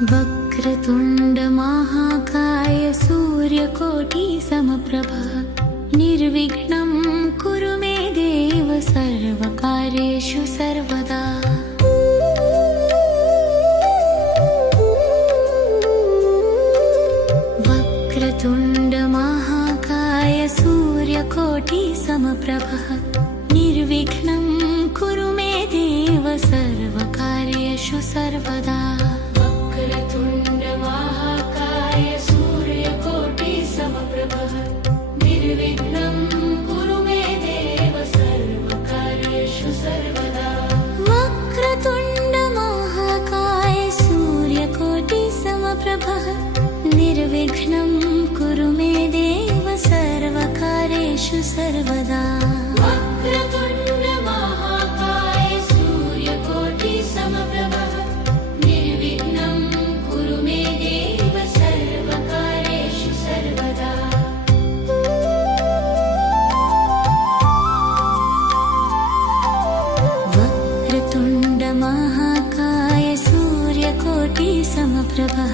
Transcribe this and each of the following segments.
वक्रतुण्ड महाकाय सूर्यकोटि समप्रभा निर्विघ्नं कुरु मे देव सर्वकार्येषु सर्वदा। वक्रतुण्ड महाकाय सूर्यकोटि समप्रभा निर्विघ्नं कुरु मे देव सर्वकार्येषु सर्वदा। वक्रतुण्ड महाकाय सूर्यकोटि समप्रभा निर्विघ्नं कुरु मे देव सर्वकार्येषु सर्वदा। वक्रतुण्ड महाकाय सूर्यकोटि समप्रभा निर्विघ्नं कुरु मे देव सर्वकार्येषु सर्वदा। वक्रतुण्ड महाकाय सूर्यकोटि समप्रभा निर्विघ्नं कुरु मे देव सर्वकार्येषु सर्वदा। वक्रतुण्ड महाकाय सूर्यकोटि समप्रभा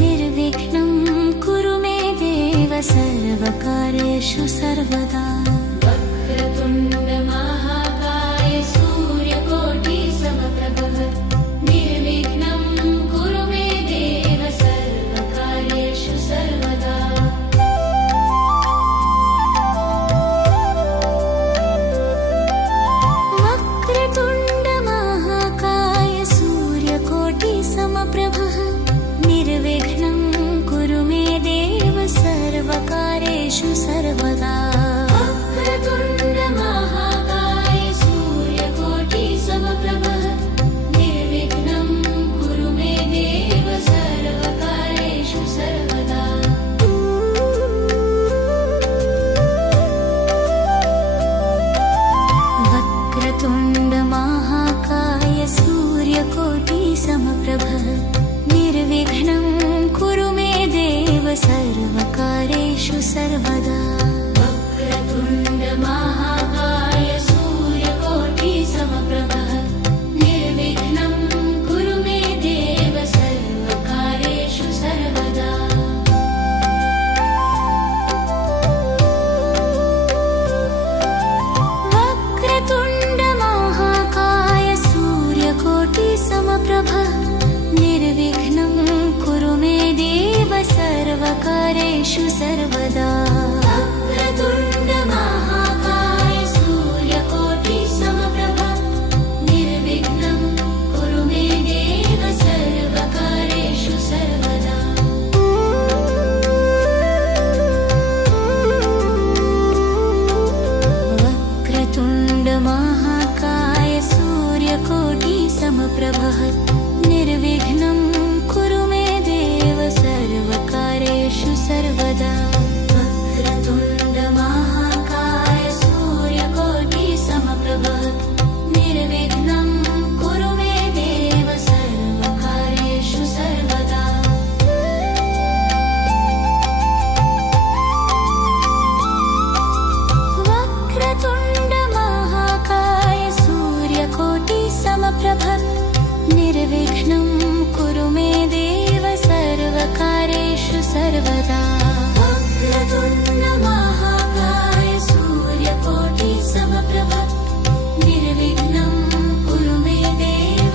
निर्विघ्नं कुरु मे देव सर्वकार्येषु सर्वदा। वक्रतुण्ड महाकाय सूर्यकोटि समप्रभा निर्विघ्नं कुरु मे देव सर्वकार्येषु सर्वदा। वक्रतुण्ड महाकाय सूर्यकोटि समप्रभा निर्विघ्नं कुरु मे देव सर्वकार्येषु सर्वदा। वक्रतुण्ड महाकाय सूर्यकोटि समप्रभा निर्विघ्नं कुरु मे देव सर्वकार्येषु सर्वदा। वक्रतुण्ड महाकाय सूर्यकोटि समप्रभा निर्विघ्नं कुरु मे देव सर्वकार्येषु सर्वदा। वक्रतुण्ड महाकाय सूर्यकोटि समप्रभा निर्विघ्नं कुरु मे देव सर्वकार्येषु सर्वदा। वक्रतुण्ड महाकाय सूर्यकोटि समप्रभा निर्विघ्नं कुरु मे देव सर्वकार्येषु सर्वदा। वक्रतुण्ड महाकाय सूर्यकोटि समप्रभा निर्विघ्नं कुरु मे देव सर्वकार्येषु सर्वदा। वक्रतुण्ड महाकाय सूर्यकोटि समप्रभा निर्विघ्नं कुरु मे देव सर्वकार्येषु सर्वदा। वक्रतुण्ड महाकाय सूर्यकोटि समप्रभा निर्विघ्नं कुरु मे देव सर्वकार्येषु सर्वदा। वक्रतुण्ड महाकाय सूर्यकोटि समप्रभा निर्विघ्नं कुरु मे देव सर्वकार्येषु सर्वदा। वक्रतुण्ड महाकाय सूर्यकोटि समप्रभा निर्विघ्नं कुरु मे देव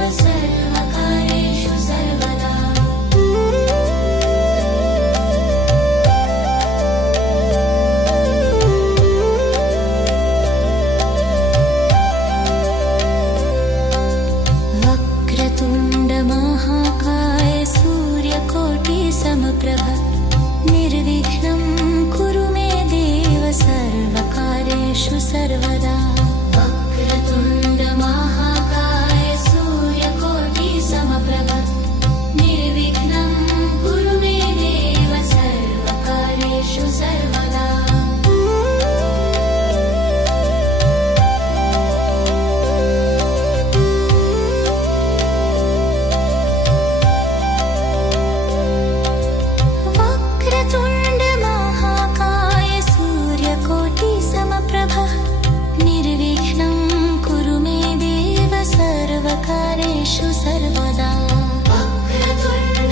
सर्वकार्येषु सर्वदा। वक्रतुण्ड महाकाय सूर्यकोटि समप्रभा निर्विघ्नं कुरु मे देव सर्वकार्येषु सर्वदा। वक्रतुण्ड महाकाय सूर्यकोटि समप्रभा निर्विघ्नं कुरु मे देव सर्वकार्येषु सर्वदा। वक्रतुण्ड महाकाय सूर्यकोटि समप्रभा निर्विघ्नं कुरु मे देव सर्वकार्येषु सर्वदा। वक्रतुण्ड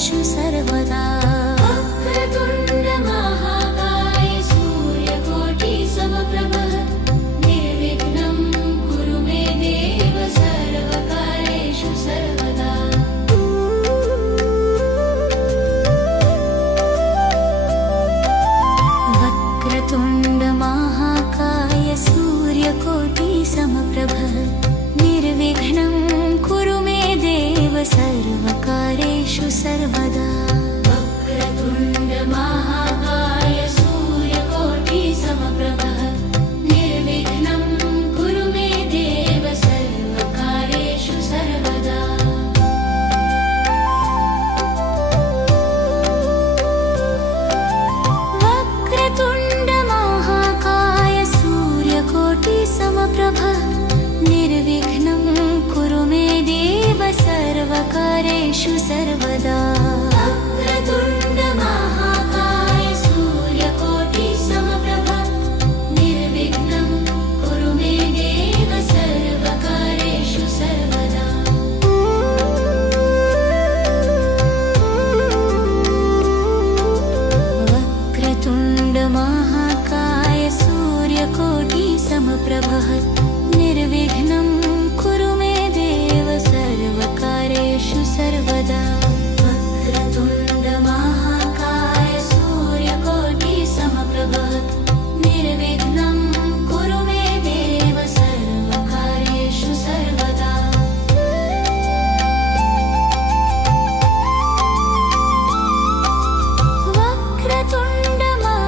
सर्वकार्येषु सर्वदा वक्रतुण्ड महाकाय सूर्यकोटि समप्रभ निर्विघ्नं कुरु मे देव सर्वकार्येषु सर्वदा वक्रतुण्ड महाकाय सूर्यकोटि समप्रभ निर्विघ्नं कुरु मे देव सर्वकार्येषु सर्वदा वक्रतुण्ड महाकाय सूर्यकोटि समप्रभ निर्विघ्नं कुरु मे देव सर्वकार्येषु सर्वदा वक्रतुण्ड महाकाय सूर्यकोटि समप्रभ निर्विघ्नं कुरु मे देव सर्वकार्येषु सर्वदा वक्रतुण्ड महाकाय सूर्यकोटि समप्रभ निर्विघ्नं कुरु मे देव सर्वकार्येषु सर्वदा वक्रतुण्ड महाकाय सूर्यकोटि समप्रभ निर्विघ्नं कुरु मे देव सर्वकार्येषु सर्वदा वक्रतुण्ड महाकाय सूर्यकोटि समप्रभ निर्विघ्नं कुरु मे देव सर्वकार्येषु सर्वदा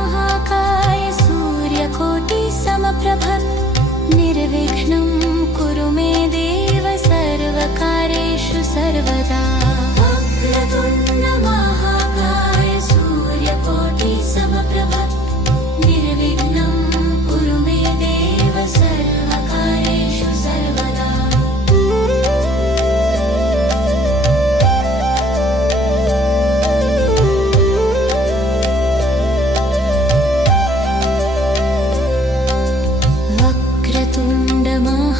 वक्रतुण्ड महाकाय सूर्यकोटि समप्रभ निर्विघ्नं कुरु मे देव सर्वकार्येषु सर्वदा वक्रतुण्ड महाकाय सूर्यकोटि समप्रभ निर्विघ्नं कुरु मे देव सर्वकार्येषु सर्वदा वक्रतुण्ड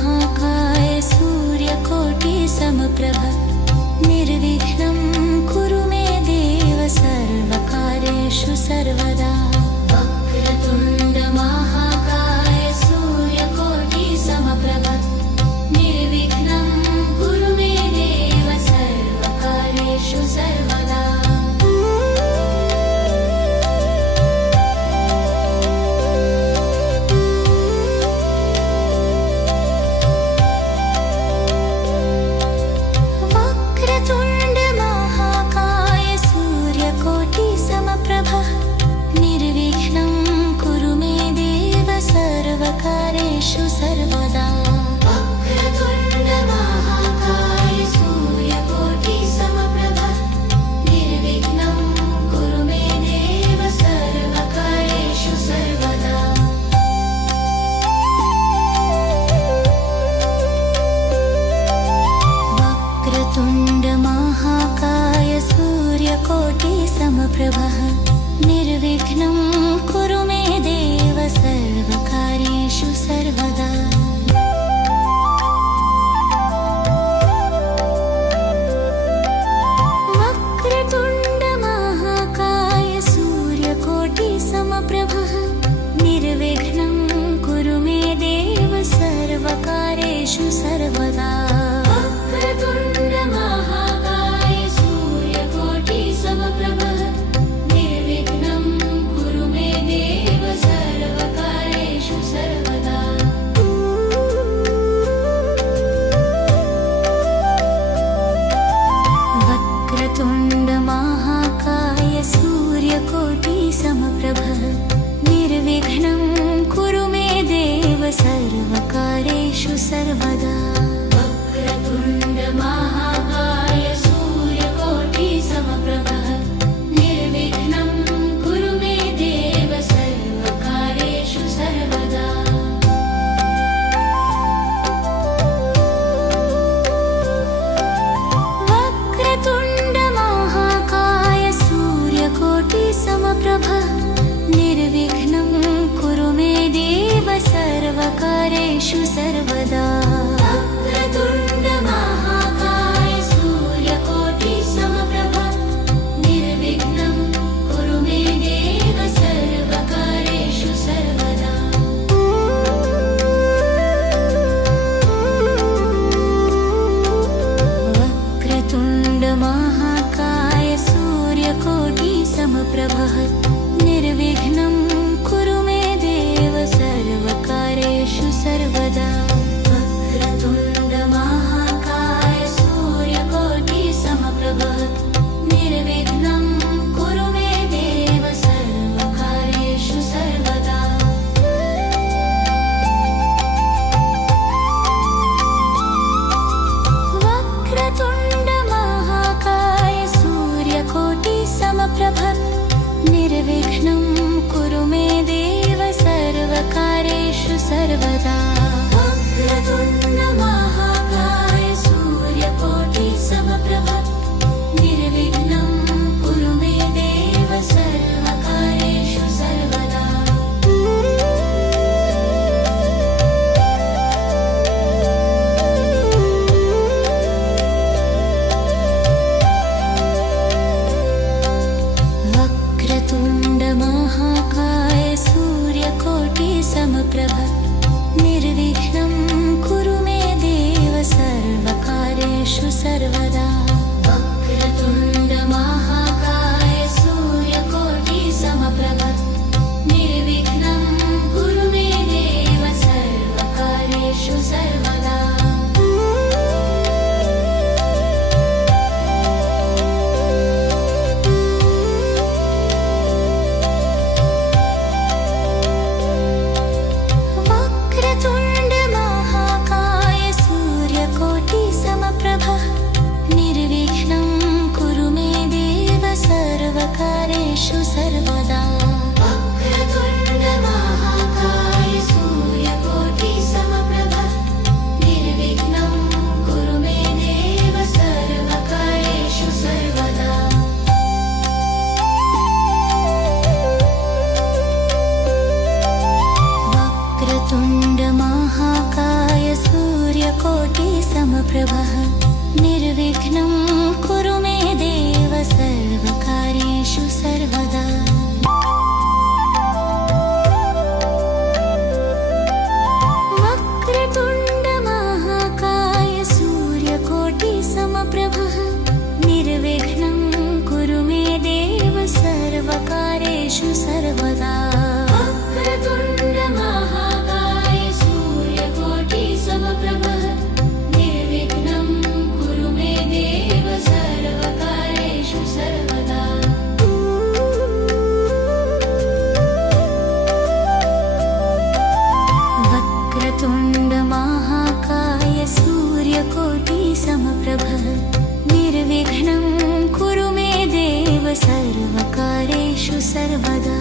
महाकाय सूर्यकोटि समप्रभ निर्विघ्नं कुरु मे देव सर्वकार्येषु सर्वदा वक्रतुण्ड महाकाय सूर्यकोटि समप्रभ निर्विघ्नं कुरु मे देव सर्वकार्येषु सर्वदा वक्रतुण्ड महाकाय सूर्यकोटि समप्रभ निर्विघ्नं कुरु मे देव सर्वकार्येषु सर्वदा वक्रतुण्ड महाकाय सूर्यकोटि समप्रभ निर्विघ्नं कुरु मे देव सर्वकार्येषु सर्वदा वक्रतुण्ड महाकाय सूर्यकोटि समप्रभ निर्विघ्नं कुरु मे देव सर्वकार्येषु सर्वदा वक्रतुण्ड महाकाय सूर्यकोटि समप्रभ निर्विघ्नं कुरु मे देव सर्वकार्येषु सर्वदा वक्रतुण्ड महाकाय सूर्यकोटि समप्रभ निर्विघ्नं कुरु मे देव सर्वकार्येषु सर्वदा वक्रतुण्ड महाकाय सूर्यकोटि समप्रभ निर्विघ्नं कुरु मे देव सर्वकार्येषु सर्वदा वक्रतुण्ड महाकाय सूर्यकोटि समप्रभ निर्विघ्नं कुरु मे देव सर्वकार्येषु सर्वदा वक्रतुण्ड महाकाय सूर्यकोटि समप्रभ निर्विघ्नं कुरु मे देव सर्वकार्येषु सर्वदा वक्रतुण्ड महाकाय सूर्यकोटि समप्रभ समप्रभः निर्विघ्नं कुरु मे देव सर्वकार्येषु सर्वदा वक्रतुण्ड महाकाय सूर्यकोटि समप्रभः निर्विघ्नं कुरु मे देव सर्वकार्येषु सर्वदा वक्रतुण्ड महाकाय सूर्यकोटि समप्रभः निर्विघ्नं कुरु मे देव सर्वकार्येषु सर्वदा वक्रतुण्ड महाकाय सूर्यकोटि समप्रभः निर्विघ्नं कुरु मे देव सर्वकार्येषु सर्वदा वक्रतुण्ड महाकाय सूर्यकोटि समप्रभः निर्विघ्नं कुरु मे देव सर्वकार्येषु सर्वदा वक्रतुण्ड महाकाय सूर्यकोटि समप्रभः निर्विघ्नं कुरु मे देव सर्वकार्येषु सर्वदा वक्रतुण्ड महाकाय सूर्यकोटि समप्रभः निर्विघ्नं कुरु मे देव सर्वकार्येषु सर्वदा वक्रतुण्ड महाकाय सूर्यकोटि समप्रभः निर्विघ्नं कुरु मे देव सर्वकार्येषु सर्वदा वक्रतुण्ड महाकाय सूर्यकोटि समप्रभः निर्विघ्नं कुरु मे देव सर्वकार्येषु सर्वदा वक्रतुण्ड महाकाय सूर्यकोटि समप्रभः निर्विघ्नं कुरु मे देव सर्वकार्येषु सर्वदा वक्रतुण्ड महाकाय सूर्यकोटि समप्रभः निर्विघ्नं कुरु मे देव सर्वकार्येषु सर्वदा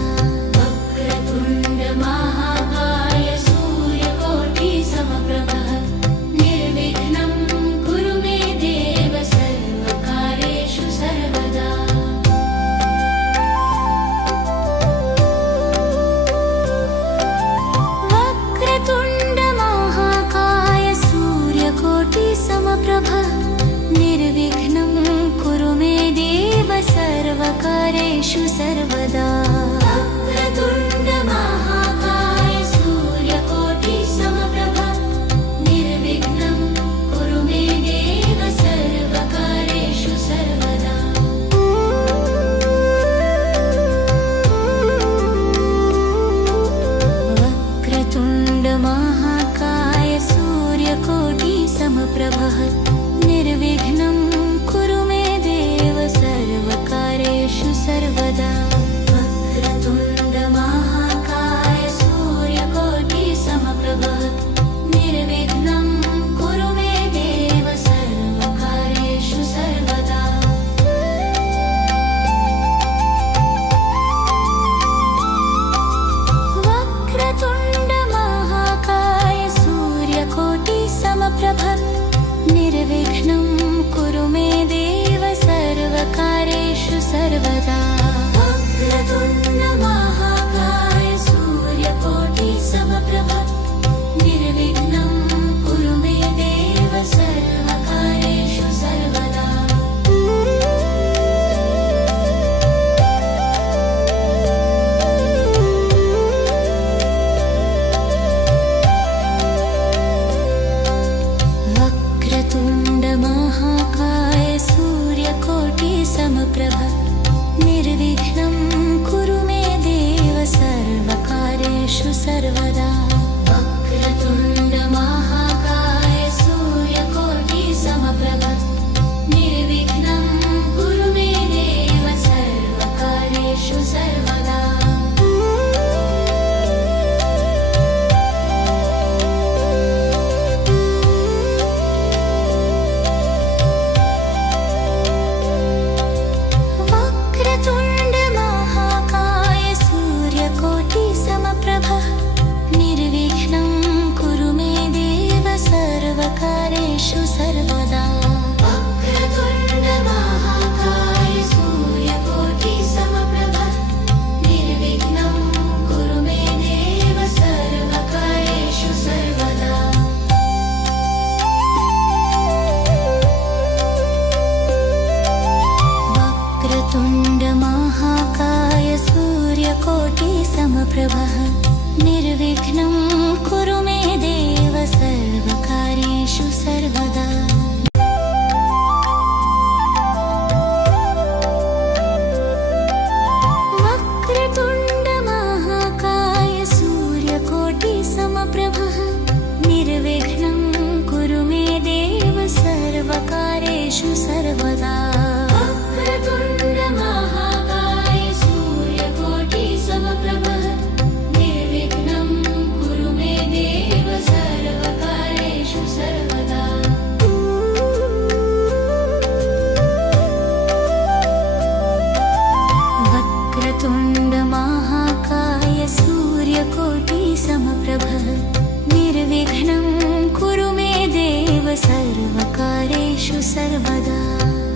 वक्रतुण्ड महाकाय सूर्यकोटि समप्रभः निर्विघ्नं कुरु मे देव सर्वकार्येषु सर्वदा वक्रतुण्ड महाकाय सूर्यकोटि समप्रभः निर्विघ्नं कुरु मे देव सर्वकार्येषु सर्वदा वक्रतुण्ड महाकाय सूर्यकोटि समप्रभः निर्विघ्नं कुरु मे देव सर्वकार्येषु सर्वदा वक्रतुण्ड महाकाय सूर्यकोटि समप्रभः निर्विघ्नं कुरु मे देव सर्वकार्येषु सर्वदा वक्रतुण्ड महाकाय सूर्यकोटि समप्रभः निर्विघ्नं कुरु मे देव सर्वकार्येषु सर्वदा वक्रतुण्ड महाकाय सूर्यकोटि समप्रभः निर्विघ्नं कुरु मे देव सर्वकार्येषु सर्वदा वक्रतुण्ड महाकाय सूर्यकोटि समप्रभः निर्विघ्नं कुरु मे देव सर्वकार्येषु सर्वदा वक्रतुण्ड महाकाय सूर्यकोटि समप्रभः निर्विघ्नं कुरु मे देव सर्वकार्येषु सर्वदा वक्रतुण्ड महाकाय सूर्यकोटि समप्रभः निर्विघ्नं निर्विघ्नं कुरु मे देव सर्वकार्येषु सर्वदा। वक्रतुण्ड महाकाय सूर्यकोटि समप्रभः निर्विघ्नं कुरु मे देव सर्वकार्येषु सर्वदा। वक्रतुण्ड महाकाय सूर्यकोटि समप्रभः निर्विघ्नं कुरु मे देव सर्वकार्येषु सर्वदा। वक्रतुण्ड महाकाय सूर्यकोटि समप्रभः निर्विघ्नं कुरु मे देव सर्वकार्येषु सर्वदा।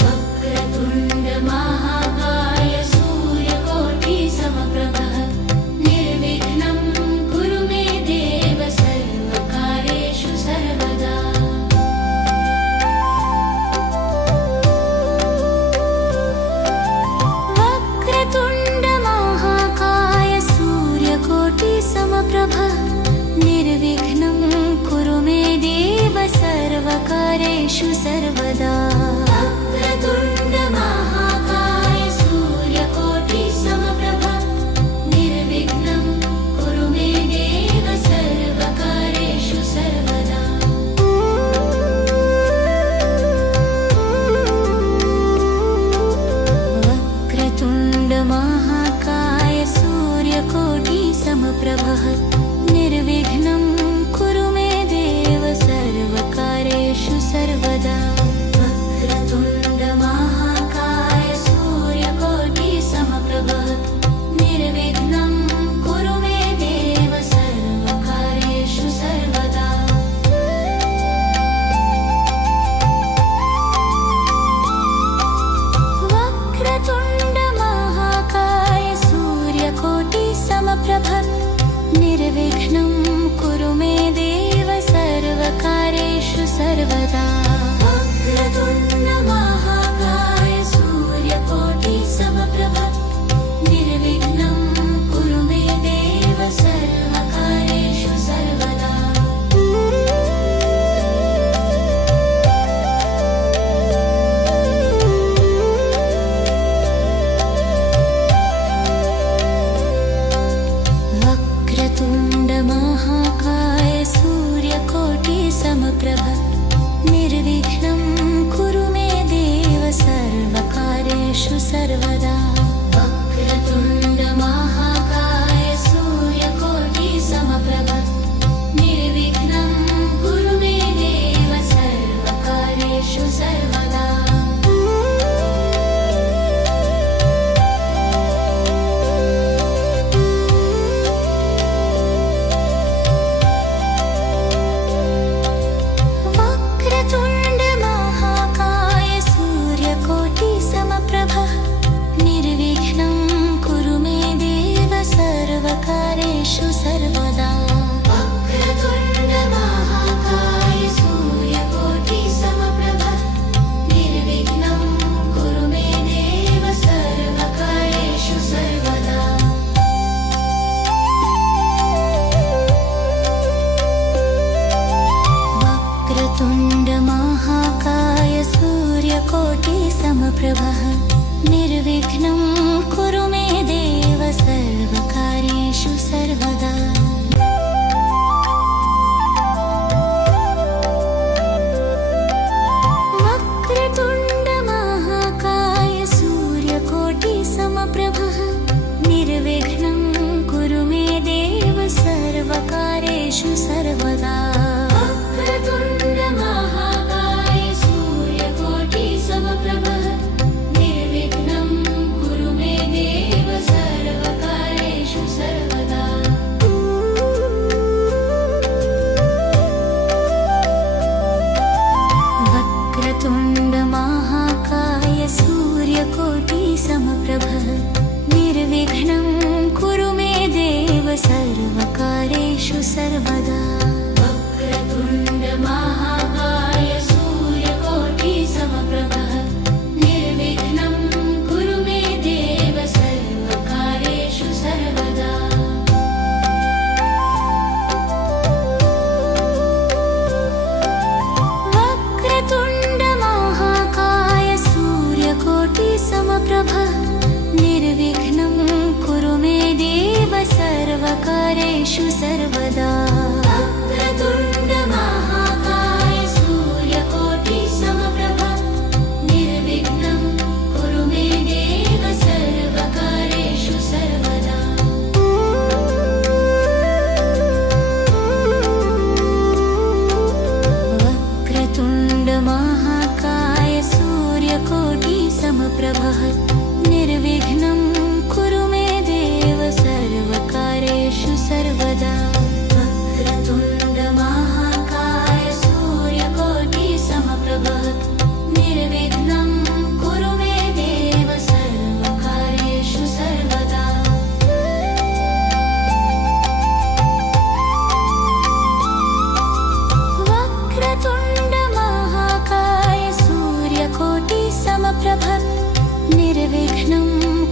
वक्रतुण्ड महाकाय सूर्यकोटि समप्रभः निर्विघ्नं कुरु मे देव सर्वकार्येषु सर्वदा। वक्रतुण्ड महाकाय सूर्यकोटि समप्रभः निर्विघ्नं कुरु मे देव सर्वकार्येषु सर्वदा। वक्रतुण्ड महाकाय सूर्यकोटि समप्रभः निर्विघ्नं कुरु मे देव सर्वकार्येषु सर्वदा। वक्रतुण्ड महाकाय सूर्यकोटि समप्रभः निर्विघ्नं कुरु मे देव सर्वकार्येषु सर्वदा। वक्रतुण्ड महाकाय सूर्यकोटि समप्रभः निर्विघ्नं कुरु मे देव सर्वकार्येषु सर्वदा। वक्रतुण्ड महाकाय सूर्यकोटि समप्रभः निर्विघ्नं कुरु मे देव सर्वकार्येषु सर्वदा। वक्रतुण्ड महाकाय सूर्यकोटि समप्रभः निर्विघ्नं कुरु मे देव सर्वकार्येषु सर्वदा। वक्रतुण्ड महाकाय सूर्यकोटि समप्रभः निर्विघ्नं कुरु मे देव सर्वकार्येषु सर्वदा। वक्रतुण्ड महाकाय सूर्यकोटि समप्रभः निर्विघ्नं कुरु मे देव सर्वकार्येषु सर्वदा। वक्रतुण्ड महाकाय सूर्यकोटि समप्रभः निर्विघ्नं कुरु मे देव सर्वकार्येषु सर्वदा। वक्रतुण्ड महाकाय सूर्यकोटि समप्रभः निर्विघ्नं कुरु मे देव सर्वकार्येषु सर्वदा। वक्रतुण्ड महाकाय सूर्यकोटि समप्रभः निर्विघ्नं कुरु मे देव सर्वकार्येषु सर्वदा। वक्रतुण्ड महाकाय सूर्यकोटि समप्रभः निर्विघ्नं कुरु मे देव सर्वकार्येषु सर्वदा। वक्रतुण्ड महाकाय सूर्यकोटि समप्रभः निर्विघ्नं कुरु मे देव सर्वकार्येषु सर्वदा। वक्रतुण्ड महाकाय सूर्यकोटि समप्रभः निर्विघ्नं कुरु मे देव सर्वकार्येषु सर्वदा। वक्रतुण्ड महाकाय सूर्यकोटि समप्रभः निर्विघ्नं कुरु मे देव सर्वकार्येषु सर्वदा। समप्रभः निर्विघ्नं कुरु मे देव सर्वकार्येषु सर्वदा वक्रतुण्ड महाकाय सूर्यकोटि समप्रभः निर्विघ्नं कुरु मे देव सर्वकार्येषु सर्वदा वक्रतुण्ड महाकाय सूर्यकोटि समप्रभः निर्विघ्नं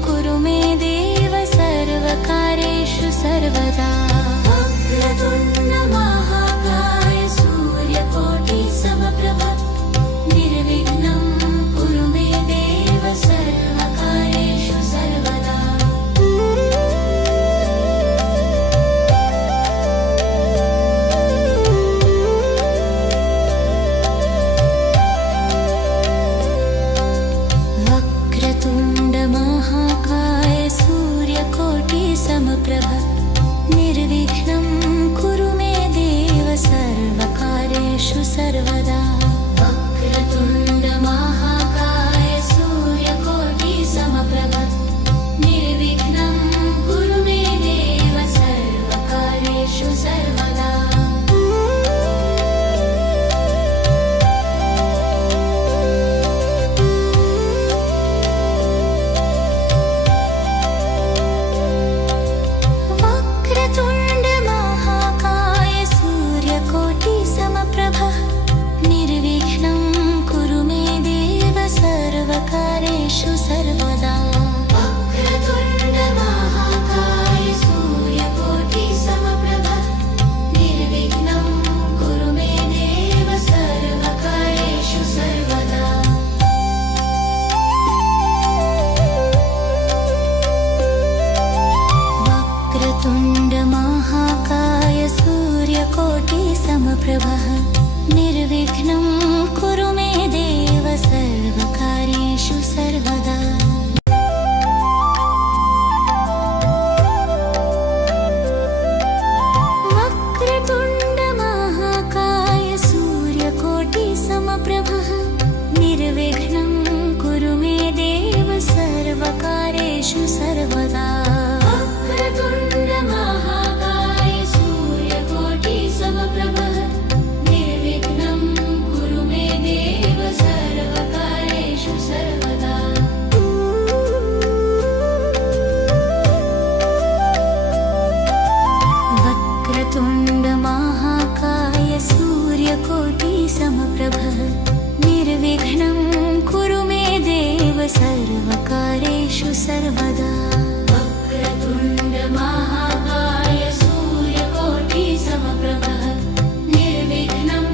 कुरु मे देव सर्वकार्येषु सर्वदा वक्रतुण्ड महाकाय सूर्यकोटि समप्रभः निर्विघ्नं कुरु मे देव सर्वकार्येषु सर्वदा वक्रतुण्ड महाकाय सूर्यकोटि समप्रभः निर्विघ्नं कुरु मे देव सर्वकार्येषु सर्वदा वक्रतुण्ड महाकाय सूर्यकोटि समप्रभः निर्विघ्नं कुरु मे देव सर्वकार्येषु सर्वदा वक्रतुण्ड महाकाय सूर्यकोटि समप्रभः निर्विघ्नं कुरु मे देव सर्वकार्येषु सर्वदा वक्रतुण्ड महाकाय सूर्यकोटि समप्रभः निर्विघ्नं कुरु मे देव सर्वकार्येषु सर्वदा वक्रतुण्ड महाकाय सूर्यकोटि समप्रभः निर्विघ्नं कुरु मे देव सर्वकार्येषु सर्वदा वक्रतुण्ड महाकाय सूर्यकोटि समप्रभः निर्विघ्नं कुरु मे देव सर्वकार्येषु सर्वदा वक्रतुण्ड महाकाय सूर्यकोटि समप्रभः निर्विघ्नं कुरु मे देव सर्वकार्येषु सर्वदा वक्रतुण्ड महाकाय सूर्यकोटि समप्रभः निर्विघ्नं कुरु मे देव सर्वकार्येषु सर्वदा वक्रतुण्ड महाकाय सूर्यकोटि समप्रभः निर्विघ्नं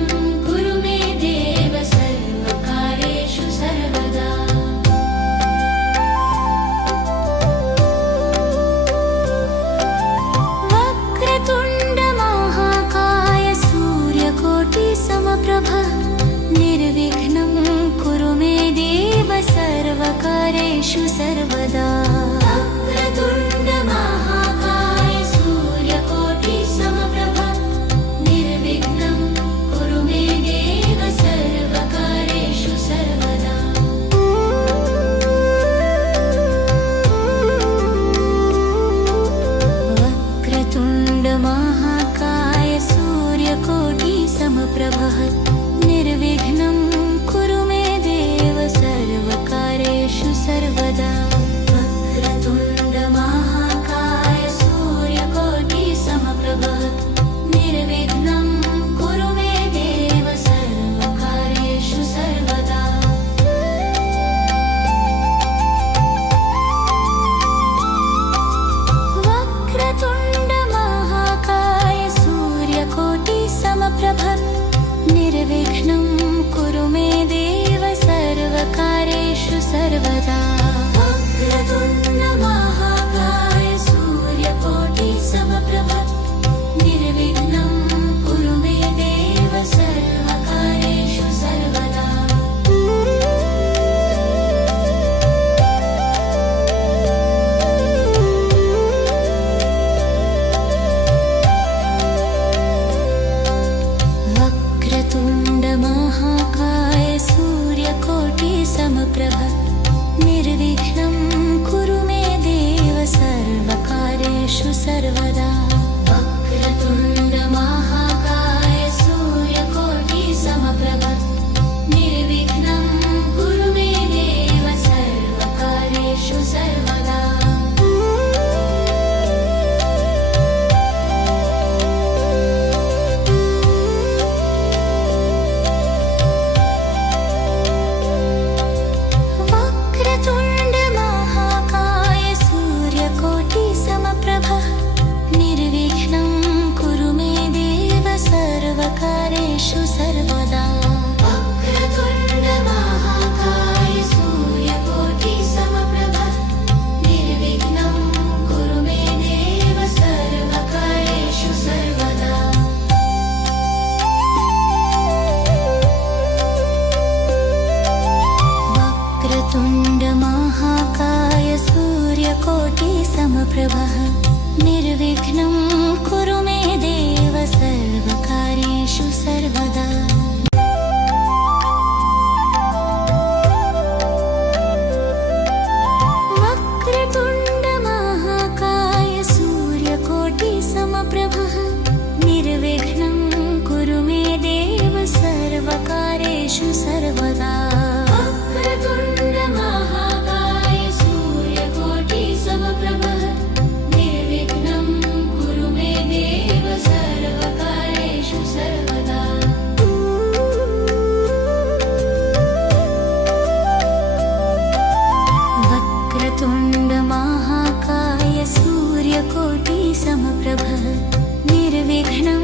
कुरु मे देव सर्वकार्येषु सर्वदा वक्रतुण्ड महाकाय सूर्यकोटि समप्रभः निर्विघ्नं कुरु मे देव सर्वकार्येषु सर्वदा वक्रतुण्ड महाकाय सूर्यकोटि समप्रभः निर्विघ्नं कुरु मे देव सर्वकार्येषु सर्वदा वक्रतुण्ड महाकाय सूर्यकोटि समप्रभः निर्विघ्नं कुरु मे देव सर्वकार्येषु सर्वदा सूर्यकोटिसमप्रभः निर्विघ्नं कुरु मे देव सर्वकार्येषु सर्वदा। वक्रतुण्ड महाकाय सूर्यकोटिसमप्रभः निर्विघ्नं कुरु मे देव सर्वकार्येषु सर्वदा। वक्रतुण्ड महाकाय सूर्यकोटिसमप्रभः निर्विघ्नं कुरु मे देव सर्वकार्येषु सर्वदा। वक्रतुण्ड महाकाय सूर्यकोटिसमप्रभः निर्विघ्नं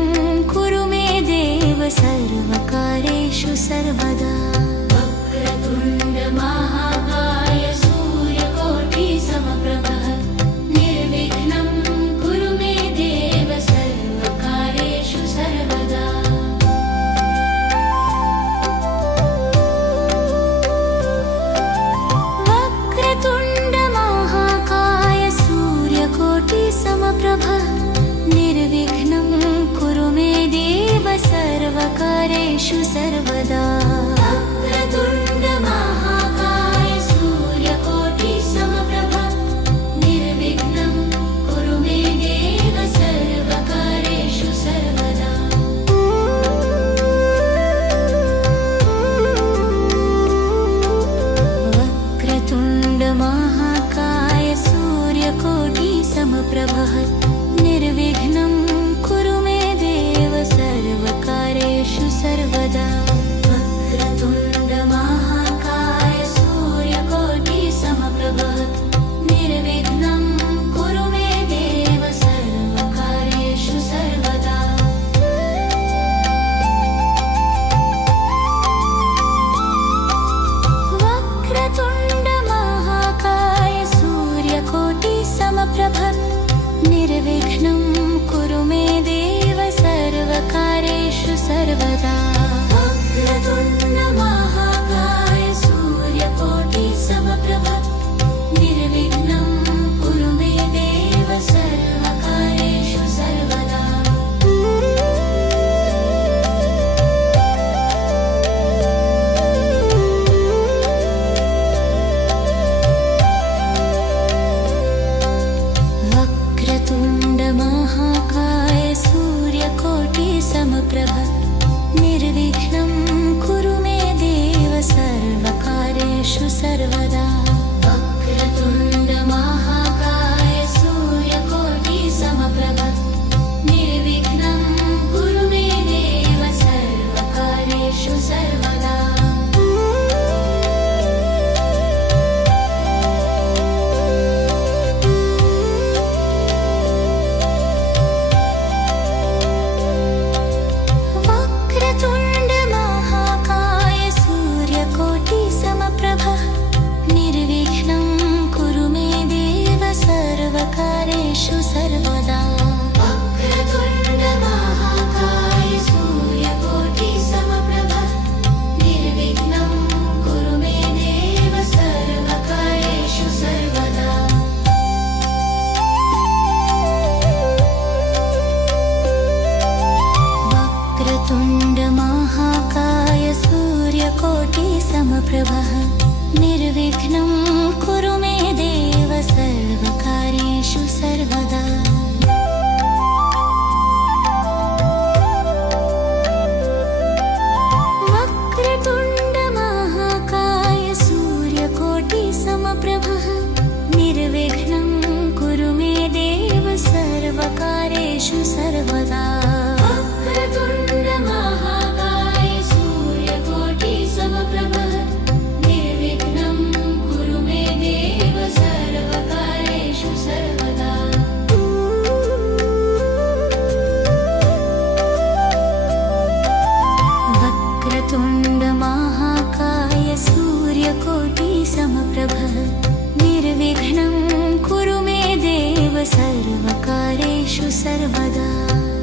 कुरु मे देव सर्वकार्येषु सर्वदा। वक्रतुण्ड महाकाय सूर्यकोटिसमप्रभः निर्विघ्नं कुरु मे देव सर्वकार्येषु सर्वदा। वक्रतुण्ड महाकाय सूर्यकोटिसमप्रभः निर्विघ्नं कुरु मे देव सर्वकार्येषु सर्वदा। वक्रतुण्ड महाकाय सूर्यकोटिसमप्रभः निर्विघ्नं कुरु मे देव सर्वकार्येषु सर्वदा। वक्रतुण्ड महाकाय सूर्यकोटिसमप्रभः निर्विघ्नं कुरु मे देव सर्वकार्येषु सर्वदा। वक्रतुण्ड महाकाय सूर्यकोटिसमप्रभः निर्विघ्नं कुरु मे देव सर्वकार्येषु सर्वदा। वक्रतुण्ड महाकाय सूर्यकोटिसमप्रभः निर्विघ्नं कुरु मे देव सर्वकार्येषु सर्वदा। वक्रतुण्ड महाकाय सूर्यकोटिसमप्रभः निर्विघ्नं कुरु मे देव सर्वकार्येषु सर्वदा। वक्रतुण्ड महाकाय सूर्यकोटिसमप्रभः निर्विघ्नं कुरु मे देव सर्वकार्येषु सर्वदा। वक्रतुण्ड महाकाय सूर्यकोटिसमप्रभः निर्विघ्नं कुरु मे देव सर्वकार्येषु सर्वदा। वक्रतुण्ड महाकाय सूर्यकोटिसमप्रभः निर्विघ्नं कुरु मे देव सर्वकार्येषु सर्वदा। वक्रतुण्ड महाकाय सूर्यकोटिसमप्रभः निर्विघ्नं कुरु मे देव सर्वकार्येषु सर्वदा। वक्रतुण्ड महाकाय सूर्यकोटिसमप्रभः निर्विघ्नं कुरु मे देव सर्वकार्येषु सर्वदा। वक्रतुण्ड महाकाय सूर्यकोटिसमप्रभः निर्विघ्नं कुरु मे देव सर्वकार्येषु सर्वदा। वक्रतुण्ड महाकाय सूर्यकोटिसमप्रभः निर्विघ्नं कुरु मे देव सर्वकार्येषु सर्वदा। वक्रतुण्ड महाकाय सूर्यकोटिसमप्रभः निर्विघ्नं कुरु मे देव सर्वकार्येषु सर्वदा।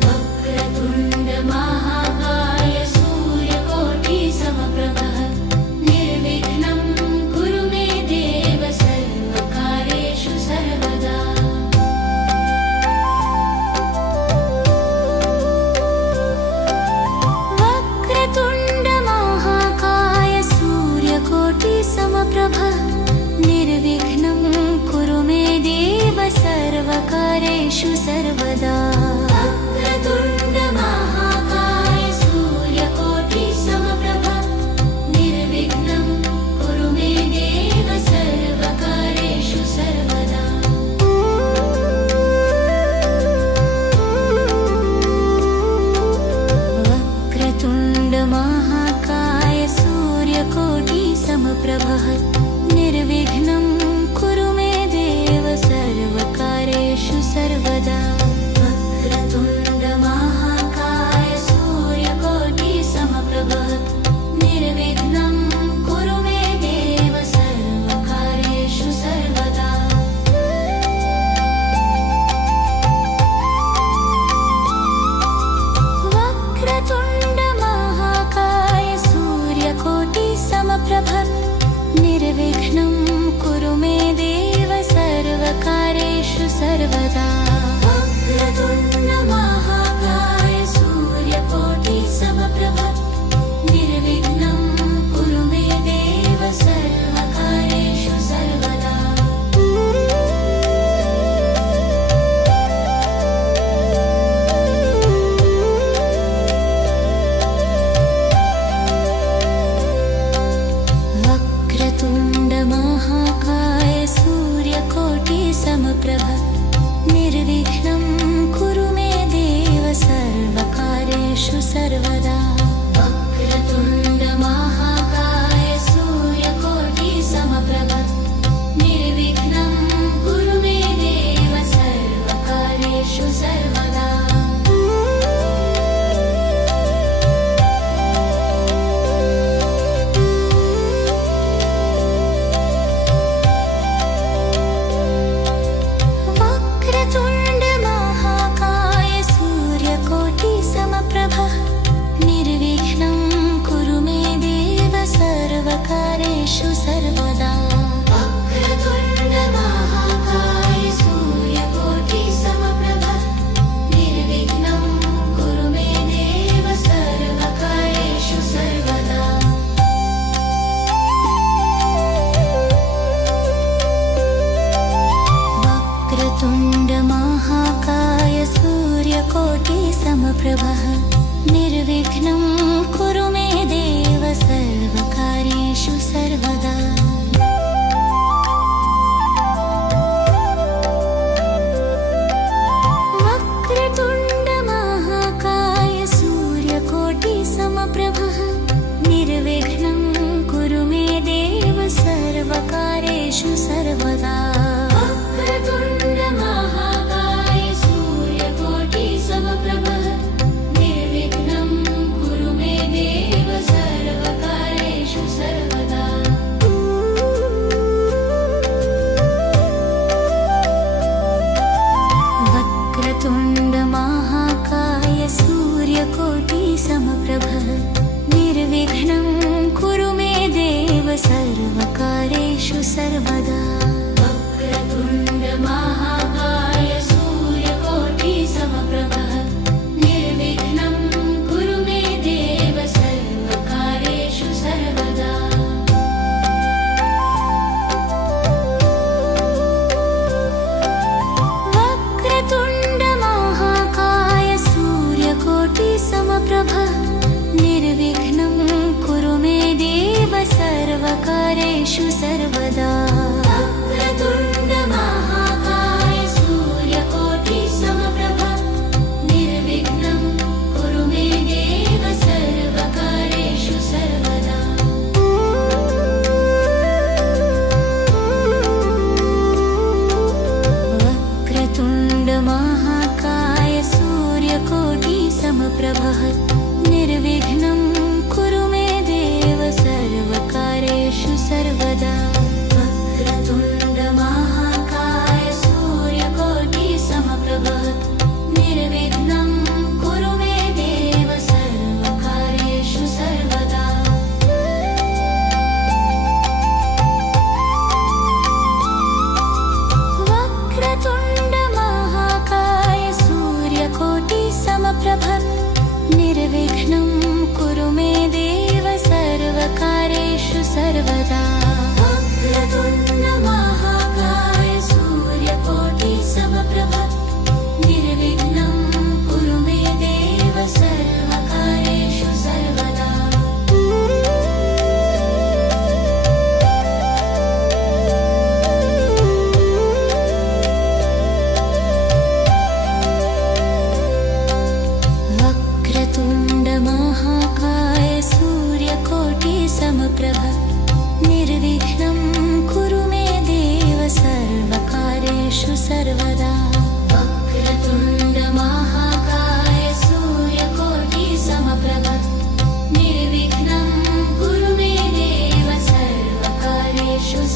वक्रतुण्ड महाकाय सूर्यकोटिसमप्रभः निर्विघ्नं कुरु मे देव सर्वकार्येषु सर्वदा। समप्रभ निर्विघ्नं कुरु मे देव सर्वकार्येषु सर्वदा वक्रतुण्ड महाकाय सूर्यकोटि समप्रभ निर्विघ्नं कुरु मे देव सर्वकार्येषु सर्वदा वक्रतुण्ड महाकाय सूर्यकोटि समप्रभः निर्विघ्नं कुरु मे देव सर्वकार्येषु सर्वदा वक्रतुण्ड महाकाय सूर्यकोटि समप्रभः निर्विघ्नं कुरु मे देव सर्वकार्येषु सर्वदा वक्रतुण्ड महाकाय सूर्यकोटि समप्रभः निर्विघ्नं कुरु मे देव सर्वकार्येषु सर्वदा वक्रतुण्ड महाकाय सूर्यकोटि समप्रभः निर्विघ्नं कुरु मे देव सर्वकार्येषु सर्वदा वक्रतुण्ड महाकाय सूर्यकोटि समप्रभः निर्विघ्नं कुरु मे देव सर्वकार्येषु सर्वदा वक्रतुण्ड महाकाय सूर्यकोटि समप्रभः निर्विघ्नं कुरु मे देव सर्वकार्येषु सर्वदा वक्रतुण्ड महाकाय सूर्यकोटि समप्रभः निर्विघ्नं कुरु मे देव सर्वकार्येषु सर्वदा वक्रतुण्ड महाकाय सूर्यकोटि समप्रभः निर्विघ्नं कुरु मे देव सर्वकार्येषु सर्वदा वक्रतुण्ड महाकाय सूर्यकोटि समप्रभः निर्विघ्नं कुरु मे देव सर्वकार्येषु सर्वदा वक्रतुण्ड महाकाय सूर्यकोटि समप्रभः निर्विघ्नं कुरु मे देव सर्वकार्येषु सर्वदा वक्रतुण्ड महाकाय सूर्यकोटि समप्रभः निर्विघ्नं कुरु मे देव सर्वकार्येषु सर्वदा वक्रतुण्ड महाकाय सूर्यकोटि समप्रभः निर्विघ्नं कुरु मे देव सर्वकार्येषु सर्वदा वक्रतुण्ड महाकाय सूर्यकोटि समप्रभः निर्विघ्नं कुरु मे देव सर्वकार्येषु सर्वदा वक्रतुण्ड महाकाय सूर्यकोटि समप्रभः निर्विघ्नं कुरु मे देव सर्वकार्येषु सर्वदा वक्रतुण्ड महाकाय सूर्यकोटि समप्रभः निर्विघ्नं कुरु मे देव सर्वकार्येषु सर्वदा वक्रतुण्ड महाकाय सूर्यकोटि समप्रभः निर्विघ्नं कुरु मे देव सर्वकार्येषु सर्वदा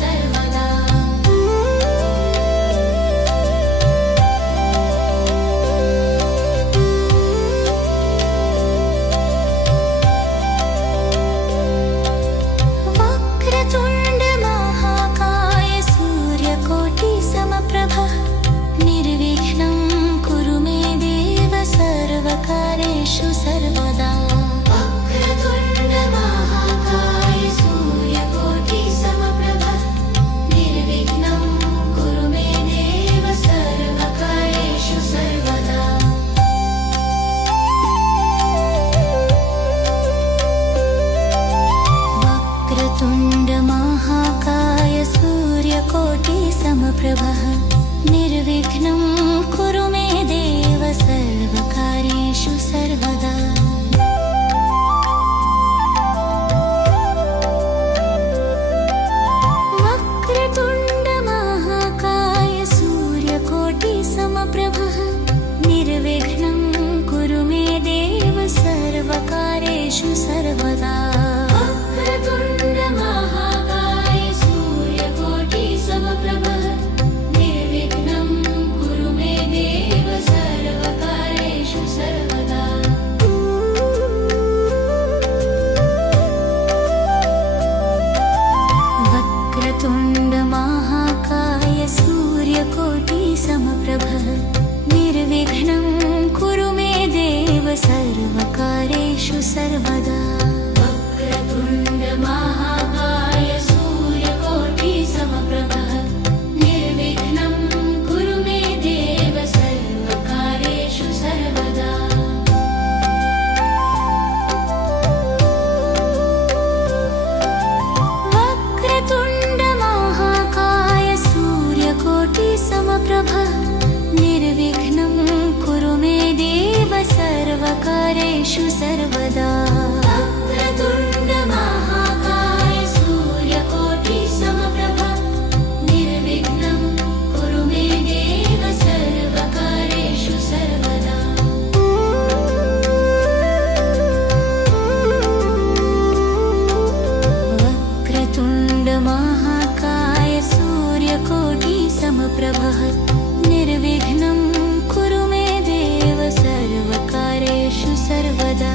सर्वदा वक्रतुण्ड महाकाय सूर्यकोटि समप्रभ निर्विघ्नं कुरु मे देव सर्वकार्येषु सर्वदा वक्रतुण्ड महाकाय सूर्यकोटि समप्रभ निर्विघ्नं कुरु मे देव सर्वकार्येषु सर्वदा वक्रतुण्ड महाकाय सूर्यकोटि समप्रभः निर्विघ्नं कुरु मे देव सर्वकार्येषु सर्वदा वक्रतुण्ड महाकाय सूर्यकोटि समप्रभः निर्विघ्नं कुरु मे देव सर्वकार्येषु सर्वदा वक्रतुण्ड महाकाय सूर्यकोटि समप्रभः निर्विघ्नं कुरु मे देव सर्वकार्येषु सर्वदा वक्रतुण्ड महाकाय सूर्यकोटि समप्रभः निर्विघ्नं कुरु मे देव सर्वकार्येषु सर्वदा वक्रतुण्ड महाकाय सूर्यकोटि समप्रभः निर्विघ्नं कुरु मे देव सर्वकार्येषु सर्वदा वक्रतुण्ड महाकाय सूर्यकोटि समप्रभः निर्विघ्नं कुरु मे देव सर्वकार्येषु सर्वदा वक्रतुण्ड महाकाय सूर्यकोटि समप्रभः निर्विघ्नं कुरु मे देव सर्वकार्येषु सर्वदा वक्रतुण्ड महाकाय सूर्यकोटि समप्रभः निर्विघ्नं कुरु मे देव सर्वकार्येषु सर्वदा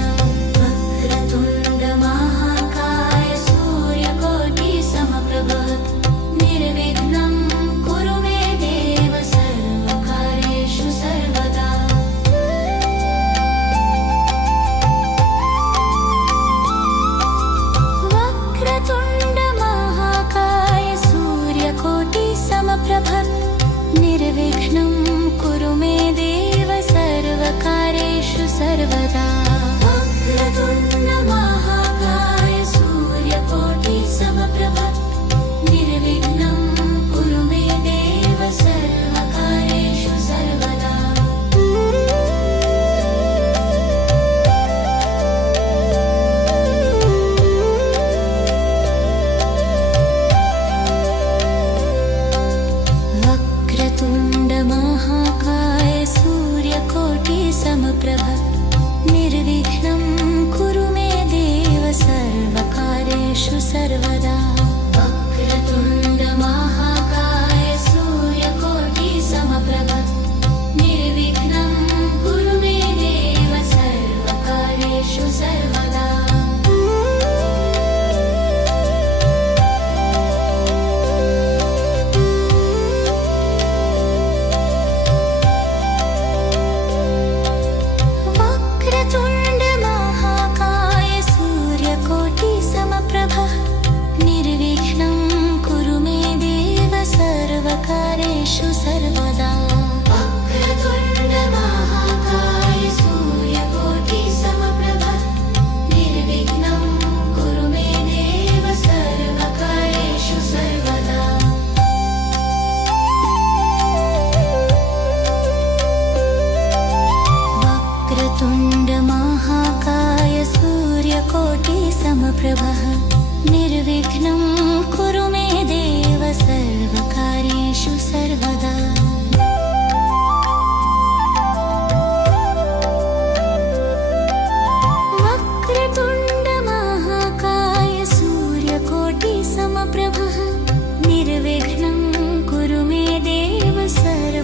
वक्रतुण्ड महाकाय सूर्यकोटि समप्रभः निर्विघ्नं कुरु मे देव सर्वकार्येषु सर्वदा वक्रतुण्ड महाकाय सूर्यकोटि समप्रभः निर्विघ्नं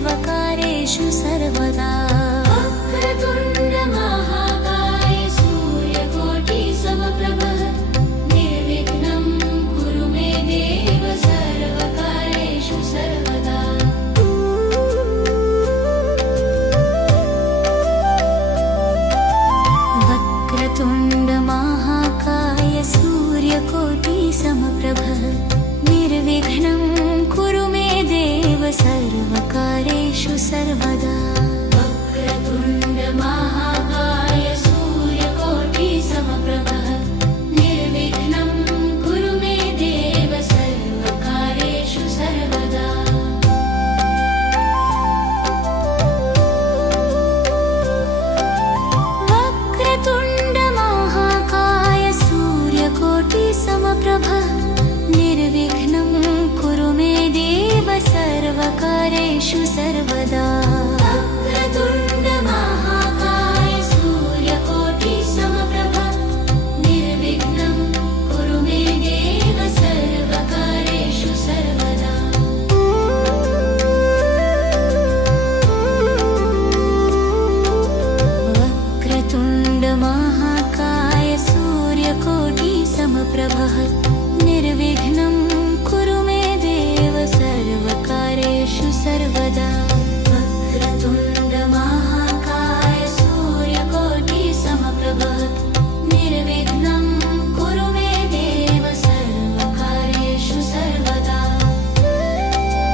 सर्वकार्येषु सर्वदा वक्रतुण्ड महाकाय सूर्यकोटि समप्रभः निर्विघ्नं कुरु मे देव सर्वकार्येषु सर्वदा वक्रतुण्ड महाकाय सूर्यकोटि समप्रभः निर्विघ्नं कुरु मे देव सर्वकार्येषु सर्वदा वक्रतुण्ड महाकाय सूर्यकोटि समप्रभः निर्विघ्नं कुरु मे देव सर्वकार्येषु सर्वदा वक्रतुण्ड महाकाय सूर्यकोटि समप्रभः निर्विघ्नं कुरु मे देव सर्वकार्येषु सर्वदा वक्रतुण्ड महाकाय सूर्यकोटि समप्रभः निर्विघ्नं कुरु मे देव सर्वकार्येषु सर्वदा वक्रतुण्ड महाकाय सूर्यकोटि समप्रभः निर्विघ्नं कुरु मे देव सर्वकार्येषु सर्वदा वक्रतुण्ड महाकाय सूर्यकोटि समप्रभः निर्विघ्नं कुरु मे देव सर्वकार्येषु सर्वदा वक्रतुण्ड महाकाय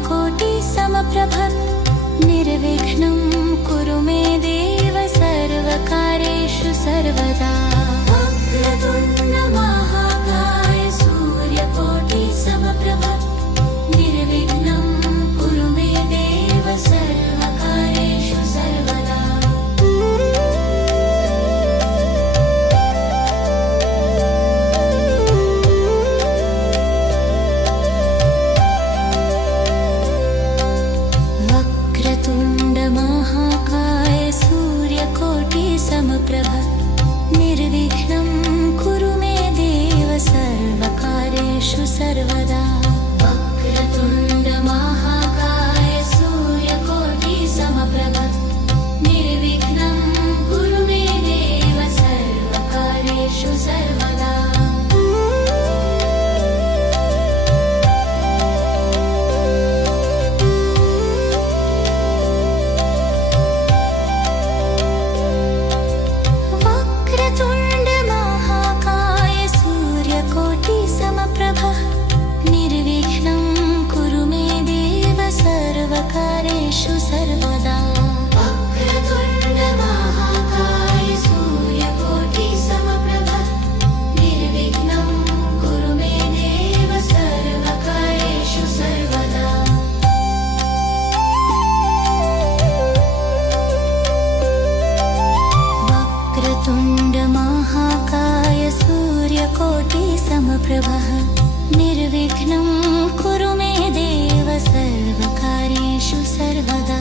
सूर्यकोटि समप्रभः निर्विघ्नं कुरु मे देव सर्वकार्येषु सर्वदा वक्रतुण्ड महाकाय सूर्यकोटि समप्रभः निर्विघ्नं कुरु मे देव सर्वकार्येषु सर्वदा वक्रतुण्ड महाकाय सूर्यकोटि समप्रभः निर्विघ्नं कुरु मे देव सर्वकार्येषु सर्वदा वक्रतुण्ड महाकाय सूर्यकोटि समप्रभः निर्विघ्नं कुरु मे देव सर्वकार्येषु सर्वदा वक्रतुण्ड महाकाय सूर्यकोटि समप्रभः निर्विघ्नं कुरु मे देव सर्वकार्येषु सर्वदा वक्रतुण्ड महाकाय सूर्यकोटि समप्रभः निर्विघ्नं कुरु मे देव सर्वकार्येषु सर्वदा वक्रतुण्ड महाकाय सूर्यकोटि समप्रभः निर्विघ्नं कुरु मे देव सर्वकार्येषु सर्वदा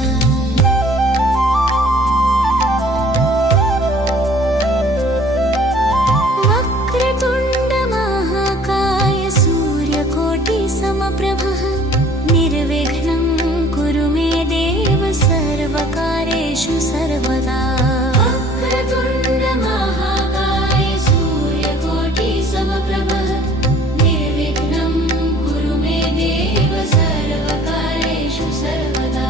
वक्रतुण्ड महाकाय सूर्यकोटि समप्रभः निर्विघ्नं कुरु मे देव सर्वकार्येषु सर्वदा वक्रतुण्ड महाकाय सूर्यकोटि समप्रभः निर्विघ्नं कुरु मे देव सर्वकार्येषु सर्वदा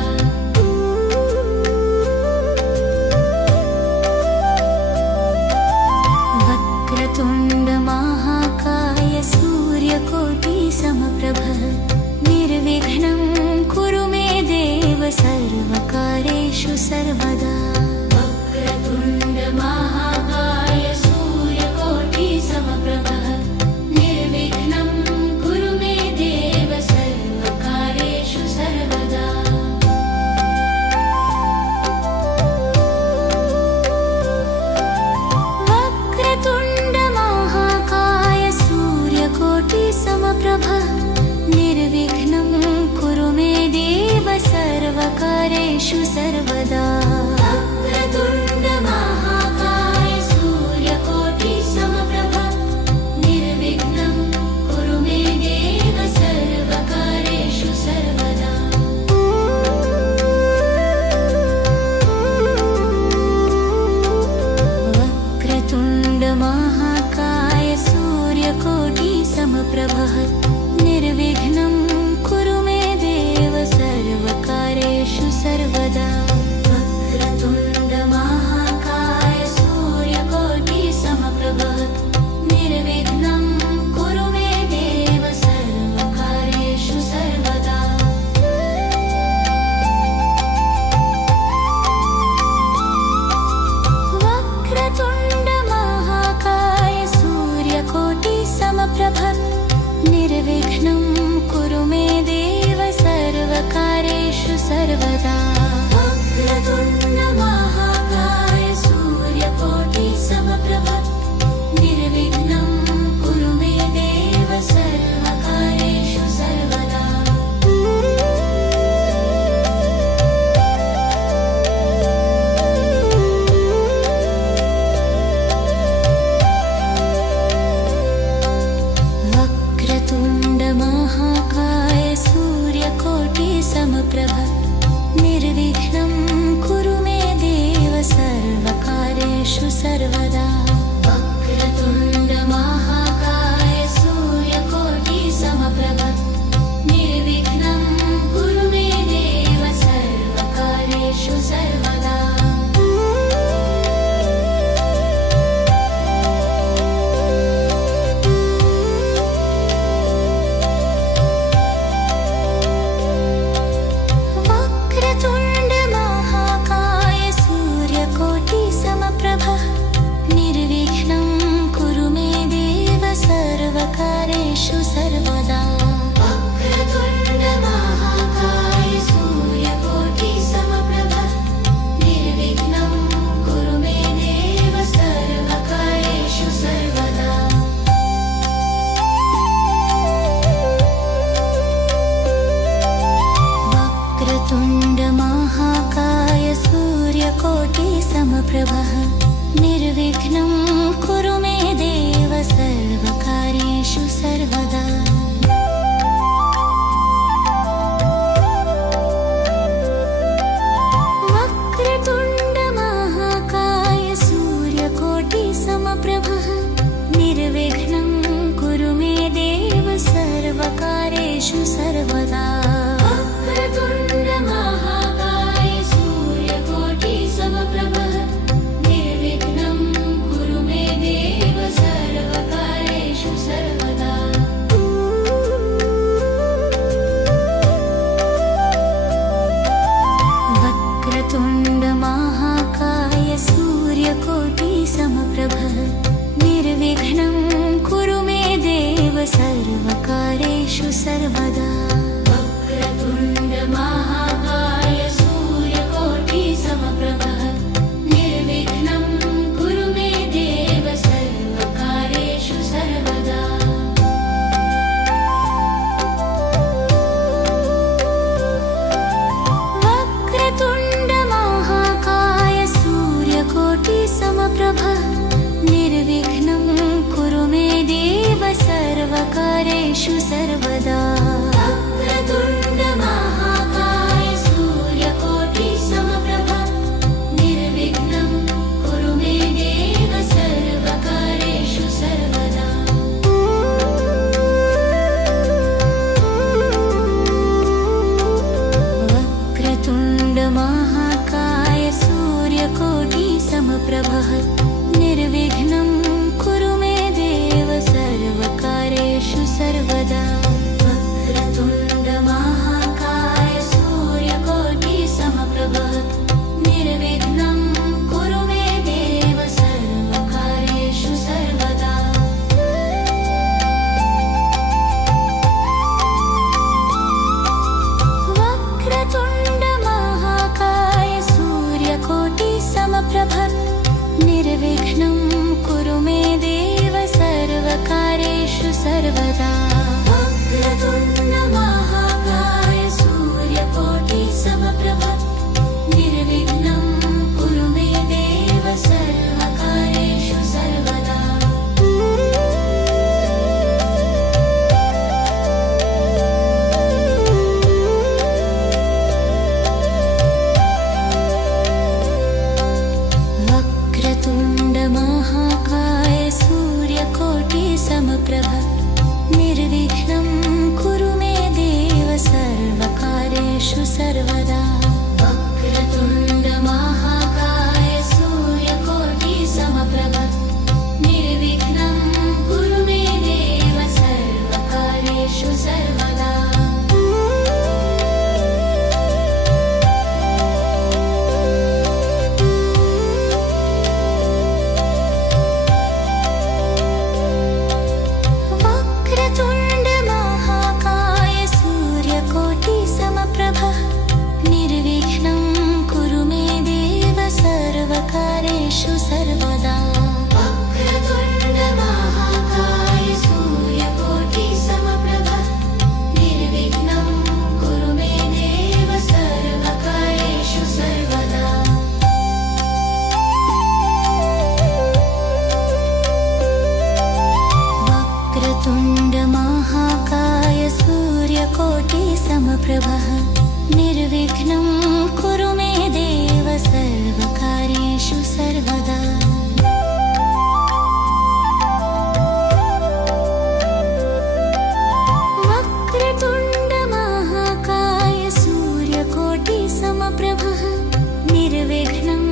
वक्रतुण्ड महाकाय सूर्यकोटि समप्रभः निर्विघ्नं कुरु मे देव सर्वकार्येषु सर्वदा वक्रतुण्ड महाकाय सूर्यकोटि समप्रभः निर्विघ्नं कुरु मे देव सर्वकार्येषु सर्वदा वक्रतुण्ड महाकाय सूर्यकोटि समप्रभः निर्विघ्नं कुरु मे देव सर्वकार्येषु सर्वदा वक्रतुण्ड महाकाय सूर्यकोटि समप्रभः सर्वदा वक्रतुण्ड महाकाय सूर्यकोटि समप्रभ निर्विघ्नं कुरु मे देव सर्वकार्येषु सर्वदा वक्रतुण्ड महाकाय सूर्यकोटि समप्रभ निर्विघ्नं कुरु मे देव सर्वकार्येषु सर्वदा वक्रतुण्ड महाकाय सूर्यकोटि समप्रभ निर्विघ्नं कुरु मे देव सर्वकार्येषु सर्वदा वक्रतुण्ड महाकाय सूर्यकोटि समप्रभ निर्विघ्नं कुरु मे देव सर्वकार्येषु सर्वदा वक्रतुण्ड महाकाय सूर्यकोटि समप्रभ निर्विघ्नं कुरु मे देव सर्वकार्येषु सर्वदा वक्रतुण्ड महाकाय सूर्यकोटि समप्रभ निर्विघ्नं कुरु मे देव सर्वकार्येषु सर्वदा वक्रतुण्ड महाकाय सूर्यकोटि समप्रभ निर्विघ्नं कुरु मे देव सर्वकार्येषु सर्वदा वक्रतुण्ड महाकाय सूर्यकोटि समप्रभ निर्विघ्नं कुरु मे देव सर्वकार्येषु सर्वदा वक्रतुण्ड महाकाय सूर्यकोटि समप्रभ निर्विघ्नं कुरु मे देव सर्वकार्येषु सर्वदा वक्रतुण्ड महाकाय सूर्यकोटि समप्रभ निर्विघ्नं कुरु मे देव सर्वकार्येषु सर्वदा वक्रतुण्ड महाकाय सूर्यकोटि समप्रभ निर्विघ्नं कुरु मे देव सर्वकार्येषु सर्वदा वक्रतुण्ड महाकाय सूर्यकोटि समप्रभ निर्विघ्नं कुरु मे देव सर्वकार्येषु सर्वदा वक्रतुण्ड महाकाय सूर्यकोटि समप्रभ निर्विघ्नं कुरु मे देव सर्वकार्येषु सर्वदा वक्रतुण्ड महाकाय सूर्यकोटि समप्रभ निर्विघ्नं कुरु मे देव सर्वकार्येषु सर्वदा वक्रतुण्ड महाकाय सूर्यकोटि समप्रभ निर्विघ्नं कुरु मे देव सर्वकार्येषु सर्वदा वक्रतुण्ड महाकाय सूर्यकोटि समप्रभ निर्विघ्नं कुरु मे देव सर्वकार्येषु सर्वदा वक्रतुण्ड महाकाय सूर्यकोटि समप्रभ निर्विघ्नं कुरु मे देव सर्वकार्येषु सर्वदा वक्रतुण्ड महाकाय सूर्यकोटि समप्रभ निर्विघ्नं कुरु मे देव सर्वकार्येषु सर्वदा समप्रभः निर्विघ्नं कुरु मे देव सर्वकार्येषु सर्वदा। वक्रतुण्ड महाकाय सूर्यकोटि समप्रभः निर्विघ्नं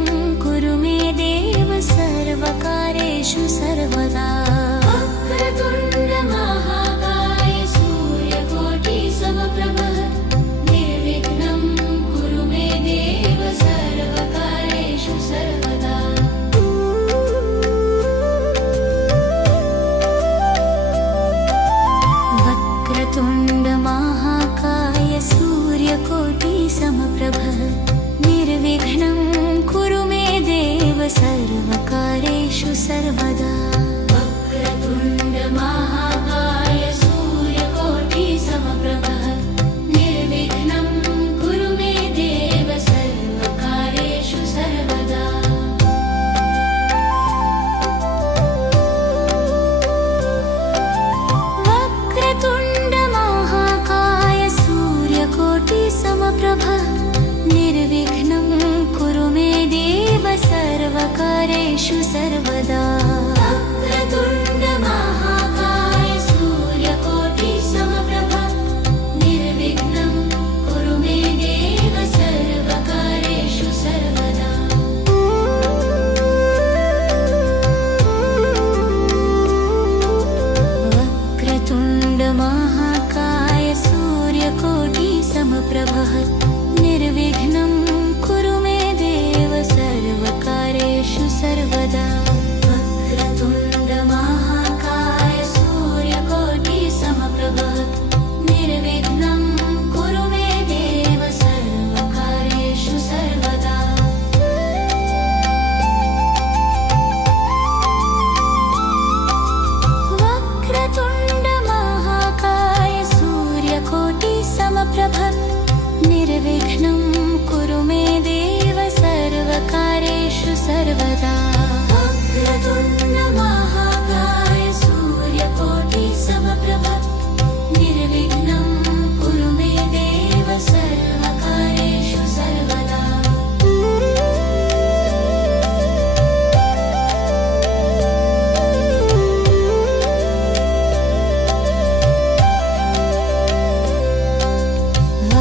कुरु मे देव सर्वकार्येषु सर्वदा। वक्रतुण्ड महाकाय सूर्यकोटि समप्रभः निर्विघ्नं कुरु मे देव सर्वकार्येषु सर्वदा। वक्रतुण्ड महाकाय सूर्यकोटि समप्रभः निर्विघ्नं कुरु मे देव सर्वकार्येषु सर्वदा। वक्रतुण्ड महाकाय सूर्यकोटि समप्रभः निर्विघ्नं कुरु मे देव सर्वकार्येषु सर्वदा। वक्रतुण्ड महाकाय सूर्यकोटि समप्रभः निर्विघ्नं कुरु मे देव सर्वकार्येषु सर्वदा। वक्रतुण्ड महाकाय सूर्यकोटि समप्रभः निर्विघ्नं कुरु मे देव सर्वकार्येषु सर्वदा। वक्रतुण्ड महाकाय सूर्यकोटि समप्रभः निर्विघ्नं कुरु मे देव सर्वकार्येषु सर्वदा। वक्रतुण्ड महाकाय सूर्यकोटि समप्रभः निर्विघ्नं कुरु मे देव सर्वकार्येषु सर्वदा। वक्रतुण्ड महाकाय सूर्यकोटि समप्रभः निर्विघ्नं कुरु मे देव सर्वकार्येषु सर्वदा। वक्रतुण्ड महाकाय सूर्यकोटि समप्रभः निर्विघ्नं कुरु मे देव सर्वकार्येषु सर्वदा।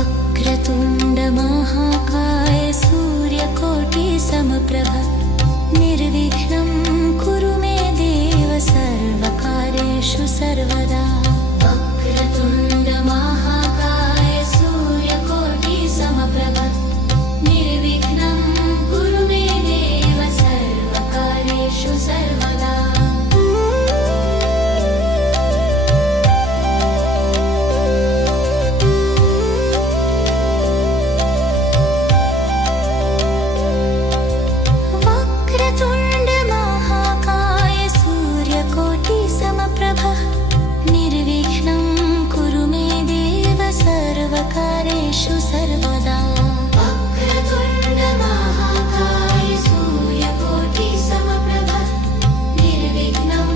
वक्रतुण्ड महाकाय सूर्यकोटि समप्रभः निर्विघ्नं कुरु मे देव सर्वकार्येषु सर्वदा। वक्रतुण्ड महाकाय सूर्यकोटि समप्रभः निर्विघ्नं कुरु मे देव सर्वकार्येषु सर्वदा। वक्रतुण्ड महाकाय सूर्यकोटि समप्रभः निर्विघ्नं कुरु मे देव सर्वकार्येषु सर्वदा। वक्रतुण्ड महाकाय सूर्यकोटि समप्रभः निर्विघ्नं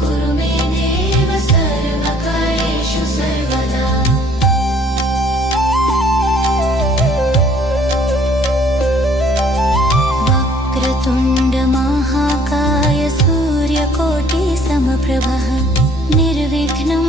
कुरु मे देव सर्वकार्येषु सर्वदा। वक्रतुण्ड महाकाय सूर्यकोटि समप्रभः निर्विघ्नं